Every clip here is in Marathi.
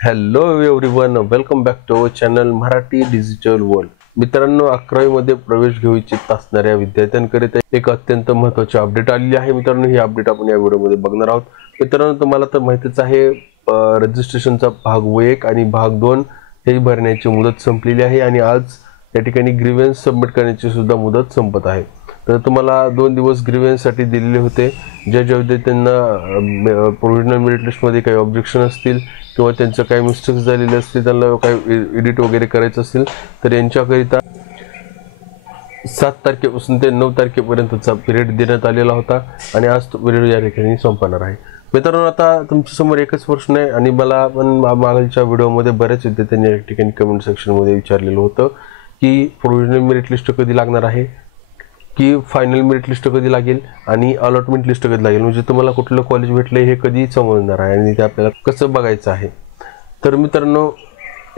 Hello everyone, welcome back to our channel Marathi digital world. मित्रांनो, 11वी मध्ये प्रवेश घेऊ इच्छित असणाऱ्या विद्यार्थ्यांकरिता एक अत्यंत महत्त्वाची अपडेट आलेली आहे. मित्रांनो, ही अपडेट आपण या व्हिडिओमध्ये बघणार आहोत. मित्रांनो, तुम्हाला तर माहितीच आहे, रजिस्ट्रेशनचा भाग 1 आणि भाग 2 हे भरण्याची मुदत संपलेली आहे आणि आज या ठिकाणी ग्रीव्हन्स सबमिट करण्याची सुद्धा मुदत संपत आहे. तर तुम्हाला 2 दिवस ग्रीव्हन्ससाठी दिलेले होते. ज्या विद्यार्थ्यांना प्रोव्हिजनल मेरिट लिस्टमध्ये काही ऑब्जेक्शन असतील किंवा त्यांचं काही मिस्टेक्स झालेले असतील, त्यांना काही एडिट वगैरे करायचं असेल तर यांच्याकरिता 7 तारखेपासून ते 9 तारखेपर्यंतचा पिरियड देण्यात आलेला होता आणि आज तो पिरियड या ठिकाणी संपणार आहे. मित्रांनो, आता तुमच्यासमोर एकच प्रश्न आहे आणि मला पण मागच्या व्हिडिओमध्ये बऱ्याच विद्यार्थ्यांनी या ठिकाणी कमेंट सेक्शनमध्ये विचारलेलं होतं की प्रोव्हिजनल मेरिट लिस्ट कधी लागणार आहे, की फायनल मेरिट लिस्ट कधी लागेल आणि अलॉटमेंट लिस्ट कधी लागेल, म्हणजे तुम्हाला कुठलं कॉलेज भेटलं हे कधी समजणार आहे आणि ते आपल्याला कसं बघायचं आहे. तर मित्रांनो,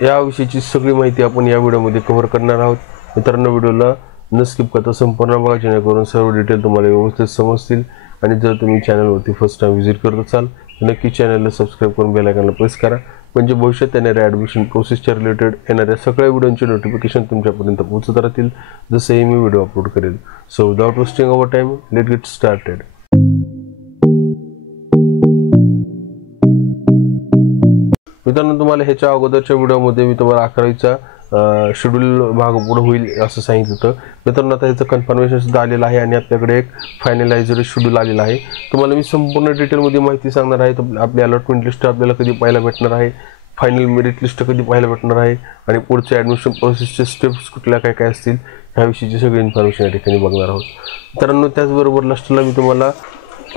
याविषयीची सगळी माहिती आपण या व्हिडिओमध्ये कव्हर करणार आहोत. मित्रांनो, व्हिडिओला न स्किप करता संपूर्ण बघा, जेणेकरून सर्व डिटेल तुम्हाला व्यवस्थित समजतील. आणि जर तुम्ही चॅनलवरती फर्स्ट टाइम व्हिजिट करत असाल तर नक्की चॅनलला सबस्क्राईब करून बेल आयकॉनला प्रेस करा, म्हणजे भविष्यात येणाऱ्या ॲडमिशन प्रोसेसच्या रिलेटेड येणाऱ्या सगळ्या व्हिडिओचे नोटिफिकेशन तुमच्यापर्यंत पोहोचत राहतील जसेही मी व्हिडिओ अपलोड करेल. So without wasting our time, let get started. मित्रांनो, तुम्हाला ह्याच्या अगोदरच्या व्हिडिओमध्ये मी तुम्हाला 11वीचा शेड्यूल भाग पुढे होईल असं सांगितलं होतं. मित्रांनो, आता ह्याचं कन्फर्मेशन सुद्धा आलेलं आहे आणि आपल्याकडे एक फायनलायझर शेड्यूल आलेला आहे. तुम्हाला मी संपूर्ण डिटेलमध्ये माहिती सांगणार आहे. तर आपली अलॉटमेंट लिस्ट आपल्याला कधी पाहायला भेटणार आहे, फायनल मेरिट लिस्ट कधी पाहायला भेटणार आहे आणि पुढच्या ॲडमिशन प्रोसेसचे स्टेप्स कुठल्या काय काय असतील ह्याविषयीची सगळी इन्फॉर्मेशन या ठिकाणी बघणार आहोत. मित्रांनो, त्याचबरोबर लास्टला मी तुम्हाला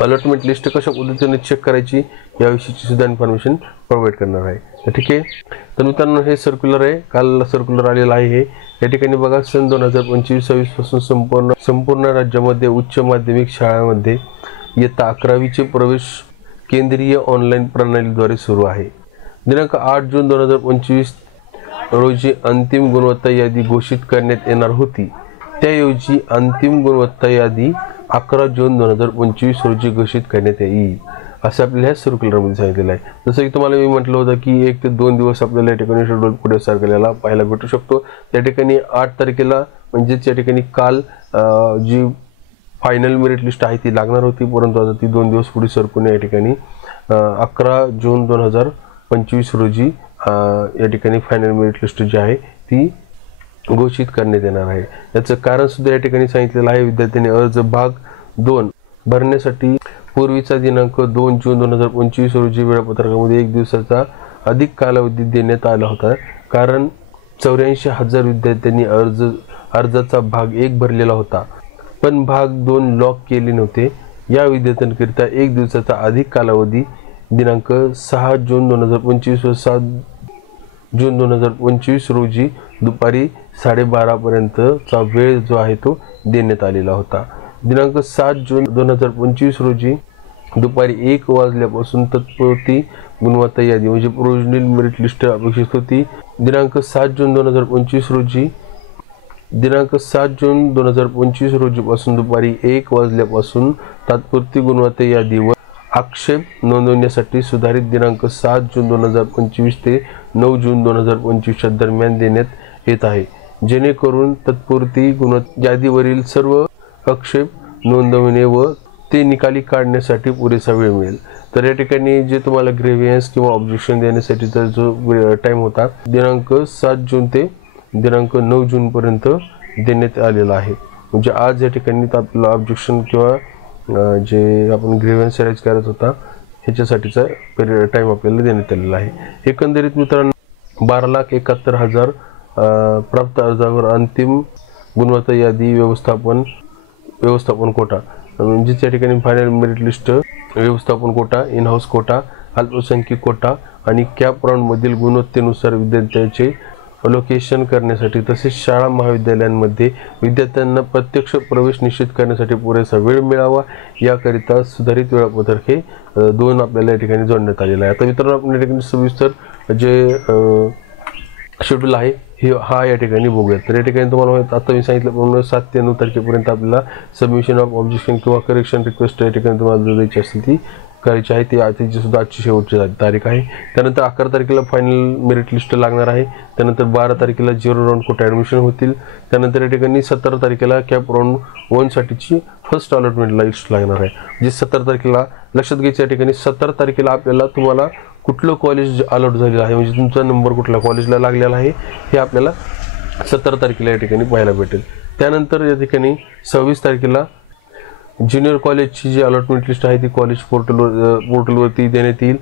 अलॉटमेंट लिस्ट कशा पद्धतीने चेक करायची याविषयीची सुद्धा इन्फॉर्मेशन प्रोव्हाइड करणार आहे. तर ठीक आहे. तर मित्रांनो, हे सर्क्युलर आहे, काल सर्क्युलर आलेला आहे. हे या ठिकाणी बघा, सन 2025-26 पासून संपूर्ण राज्यामध्ये उच्च माध्यमिक शाळांमध्ये इयत्ता 11वीचे प्रवेश केंद्रीय ऑनलाईन प्रणालीद्वारे सुरू आहे. दिनांक 8 जून 2025 रोजी अंतिम गुणवत्ता यादी घोषित करण्यात येणार होती. त्याऐवजी अंतिम गुणवत्ता यादी 11 जून 2025 रोजी घोषित करण्यात येईल असं आपल्याला ह्या सर्क्युलरमध्ये सांगितलेलं आहे. जसं की तुम्हाला मी म्हटलं होतं की 1 ते 2 दिवस आपल्याला या ठिकाणी शेड्यूल पुढे सरकलेला पाहायला भेटू शकतो. त्या ठिकाणी 8 तारखेला म्हणजेच या ठिकाणी काल जी फायनल मेरिट लिस्ट आहे ती लागणार होती, परंतु आता ती 2 दिवस पुढे सरकून या ठिकाणी 11 जून 2025 रोजी या ठिकाणी फायनल मेरिट लिस्ट जी आहे ती घोषित करण्यात येणार आहे. याचं कारण सुद्धा या ठिकाणी सांगितलेलं आहे. विद्यार्थ्यांनी अर्ज भाग 2 भरण्यासाठी पूर्वीचा दिनांक 2 जून 2025 रोजी वेळापत्रकामध्ये 1 दिवसाचा अधिक कालावधी देण्यात आला होता, कारण 84,000 विद्यार्थ्यांनी अर्जाचा भाग 1 भरलेला होता पण भाग 2 लॉक केले नव्हते. या विद्यार्थ्यांकरिता 1 दिवसाचा अधिक कालावधी दिनांक 6 जून 2025 व 7 जून 2025 रोजी दुपारी 12:30 पर्यंतचा वेळ जो आहे तो देण्यात आलेला होता. दिनांक 7 जून 2025 रोजी दुपारी 1 वाजल्यापासून तत्पुरती गुणवत्ता यादी म्हणजे प्रोव्हिजनल मेरिट लिस्ट अपेक्षित होती. दिनांक 7 जून 2025 रोजीपासून दुपारी 1 वाजल्यापासून तात्पुरती गुणवत्ता यादीवर आक्षेप नोंदवण्यासाठी सुधारित दिनांक 7 जून 2025 ते 9 जून 2025 दरम्यान देण्यात येत आहे, जेणेकरून तत्पुरती गुणवत्ता यादीवरील सर्व आक्षेप नोंदवणे व ते निकाली काढण्यासाठी पुरेसा वेळ मिळेल. तर या ठिकाणी जे तुम्हाला ग्रेव्हियन्स किंवा ऑब्जेक्शन देण्यासाठीचा जो टाईम होता दिनांक 7 जून ते दिनांक 9 जून पर्यंत देण्यात आलेला आहे. म्हणजे आज या ठिकाणी आपलं ऑब्जेक्शन किंवा जे आपण ग्रेव्हियन्स राईज करत होता ह्याच्यासाठीचा टाईम आपल्याला देण्यात आलेला आहे. एकंदरीत मित्रांनो, 12,71,000 प्राप्त अर्जावर अंतिम गुणवत्ता यादी व्यवस्थापन कोटा म्हणजेच या ठिकाणी फायनल मेरिट लिस्ट व्यवस्थापन कोटा, इन हाऊस कोटा, अल्पसंख्याक कोटा आणि कॅप राऊंडमधील गुणवत्तेनुसार विद्यार्थ्यांचे अलोकेशन करण्यासाठी तसेच शाळा महाविद्यालयांमध्ये विद्यार्थ्यांना प्रत्यक्ष प्रवेश निश्चित करण्यासाठी पुरेसा वेळ मिळावा याकरिता सुधारित वेळापत्रक हे 2 आपल्याला या ठिकाणी जोडण्यात आलेलं आहे. आता मित्रांनो, आपण या ठिकाणी सविस्तर जे शेड्यूल आहे हा या ठिकाणी बघूयात. तर या ठिकाणी तुम्हाला आता मी सांगितल्याप्रमाणे 7 ते 9 तारखेपर्यंत आपल्याला सबमिशन ऑफ ऑब्जेक्शन किंवा करेक्शन रिक्वेस्ट या ठिकाणी तुम्हाला द्यायची असतील ती करायची आहे त्याची सुद्धा आजची शेवटची तारीख आहे. त्यानंतर 11 तारखेला फायनल मेरिट लिस्ट लागणार आहे. त्यानंतर 12 तारखेला 0 राऊंड कोटा ॲडमिशन होतील. त्यानंतर या ठिकाणी 17 तारखेला कॅप राऊंड 1 साठीची फर्स्ट अलॉटमेंट लिस्ट लागणार आहे. म्हणजे 17 तारखेला लक्षात घ्यायचं या ठिकाणी 17 तारखेला आपल्याला तुम्हाला कुठलं कॉलेज अलॉट झालेलं आहे म्हणजे तुमचा नंबर कुठल्या कॉलेजला लागलेला आहे हे आपल्याला 17 तारखेला या ठिकाणी पाहायला भेटेल. त्यानंतर या ठिकाणी 26 तारखेला ज्युनियर कॉलेजची जी अलॉटमेंट लिस्ट आहे ती कॉलेज पोर्टलवरती देण्यात येईल.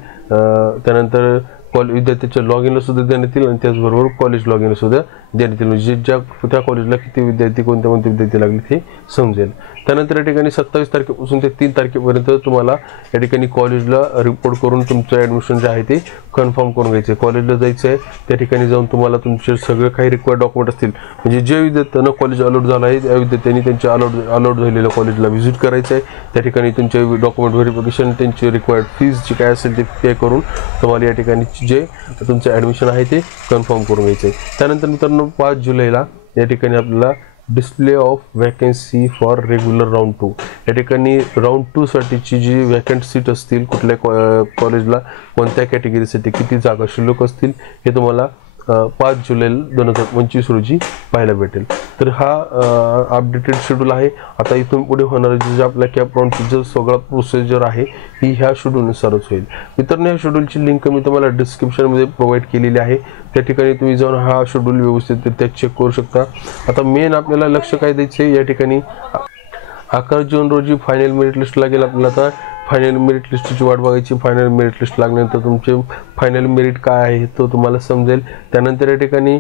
त्यानंतर विद्यार्थ्याच्या लॉग इनला सुद्धा देण्यात येईल आणि त्याचबरोबर कॉलेज लॉग इनला सुद्धा देण्यात येईल म्हणजे त्या कॉलेजला किती विद्यार्थी कोणत्या विद्यार्थी लागले ते समजेल. त्यानंतर या ठिकाणी 27 तारखेपासून ते 3 तारखेपर्यंत तुम्हाला या ठिकाणी कॉलेजला रिपोर्ट करून तुमचं ॲडमिशन जे आहे ते कन्फर्म करून घ्यायचं आहे. कॉलेजला जायचं आहे, त्या ठिकाणी जाऊन तुम्हाला तुमचे सगळे काही रिक्वायर्ड डॉक्युमेंट असतील म्हणजे जे विद्यार्थ्यांना कॉलेज अलॉट झालं आहे त्या विद्यार्थ्यांनी त्यांच्या अलॉट झालेल्या कॉलेजला व्हिजिट करायचं आहे. त्या ठिकाणी तुमचे डॉक्युमेंट व्हेरिफिकेशन त्यांची रिक्वायर्ड फीज जी काय असेल ते पे करून तुम्हाला या ठिकाणी जे तुमचं ॲडमिशन आहे ते कन्फर्म करून घ्यायचं आहे. त्यानंतर मित्रांनो 5 जुलैला या ठिकाणी आपल्याला display of vacancy for regular round 2 या ठिकाणी राऊंड 2 साठीची जी वॅकंट सीट असतील कुठल्या कॉलेजला कोणत्या कॅटेगरीसाठी किती जागा शिल्लक असतील हे तुम्हाला 5 जुलै 2025 रोजी पाहायला भेटेल. तर हा अपडेटेड शेड्यूल आहे. आता इथून पुढे होणारे जे आपल्या कॅप राऊंडची जो सगळा प्रोसिजर आहे ही ह्या शेड्यूलनुसारच होईल. मित्रांनो या शेड्यूलची लिंक मी तुम्हाला डिस्क्रिप्शनमध्ये प्रोव्हाइड केलेली आहे. त्या ठिकाणी तुम्ही जाऊन हा शेड्यूल व्यवस्थितरित्या चेक करू शकता. आता मेन आपल्याला लक्ष काय द्यायचं आहे या ठिकाणी 11 जून रोजी फायनल मेरिट लिस्ट लागेल. आपल्याला आता फायनल मेरिट लिस्टची वाट बघायची. फायनल मेरिट लिस्ट लागल्यानंतर तुमचे फायनल मेरिट काय आहे तो तुम्हाला समजेल. त्यानंतर या ठिकाणी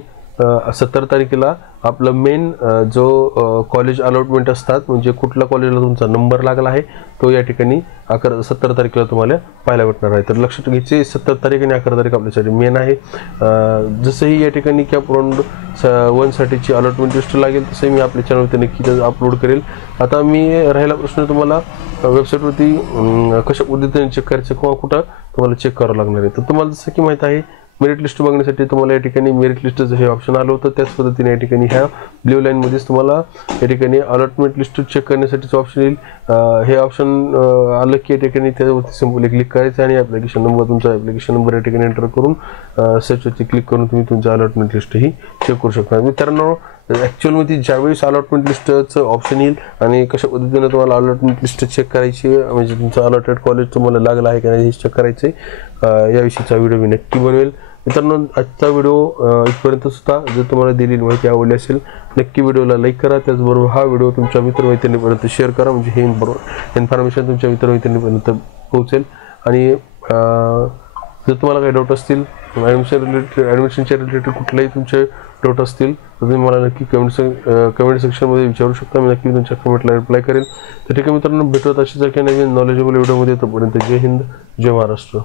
17 तारखेला आपलं मेन जो कॉलेज अलॉटमेंट असतात म्हणजे कुठल्या कॉलेजला तुमचा नंबर लागला आहे तो या ठिकाणी 17 तारखेला तुम्हाला पाहायला भेटणार आहे. तर लक्षात घ्यायचे 17 तारीख आणि 11 तारीख आपल्यासाठी मेन आहे. जसंही या ठिकाणी कॅप राऊंड 1 साठीची अलॉटमेंट लिस्ट लागेल तसंही मी आपल्या चॅनलवरती नक्की अपलोड करेल. आता मी राहिला प्रश्न तुम्हाला वेबसाईटवरती कशा पद्धतीने चेक करायचं किंवा कुठं तुम्हाला चेक करावं लागणार आहे. तर तुम्हाला जसं की माहीत आहे मेरिट लिस्ट बघण्यासाठी तुम्हाला या ठिकाणी मेरिट लिस्टचं हे ऑप्शन आलं होतं त्याच पद्धतीने या ठिकाणी ह्या ब्ल्यू लाईनमध्येच तुम्हाला या ठिकाणी अलॉटमेंट लिस्ट चेक करण्यासाठीचं ऑप्शन येईल. हे ऑप्शन आलं की या ठिकाणी त्यावरती सिम्पली क्लिक करायचं आणि ॲप्लिकेशन नंबर तुमचा ॲप्लिकेशन नंबर या ठिकाणी एंटर करून सर्चवरती क्लिक करून तुम्ही तुमचं अलॉटमेंट लिस्ट ही चेक करू शकता. मित्रांनो ॲक्च्युअलमध्ये ज्यावेळेस अलॉटमेंट लिस्टचं ऑप्शन येईल आणि कशा पद्धतीने तुम्हाला अलॉटमेंट लिस्ट चेक करायची म्हणजे तुमचं अलॉटेड कॉलेज तुम्हाला लागलं आहे की नाही हे चेक करायचं आहे याविषयीचा व्हिडिओ मी नक्की बनवेल. मित्रांनो आजचा व्हिडिओ इथपर्यंत सुद्धा जर तुम्हाला दिलेली माहिती आवडली असेल नक्की व्हिडिओला लाईक करा. त्याचबरोबर हा व्हिडिओ तुमच्या मित्रमैत्रिणीपर्यंत शेअर करा म्हणजे हे इन्फॉर्मेशन तुमच्या मित्रमैत्रिणीपर्यंत पोहोचेल. आणि जर तुम्हाला काही डाऊट असतील ॲडमिशनच्या रिलेटेड कुठलेही तुमचे डाऊट असतील तर तुम्ही मला नक्की कमेंट सेक्शनमध्ये विचारू शकता. मी नक्की तुमच्या कमेंटला रिप्लाय करेल. तर ठीक आहे मित्रांनो भेटूयात अशाच नवीन नॉलेजेबल व्हिडिओमध्ये. तोपर्यंत जय हिंद जय महाराष्ट्र.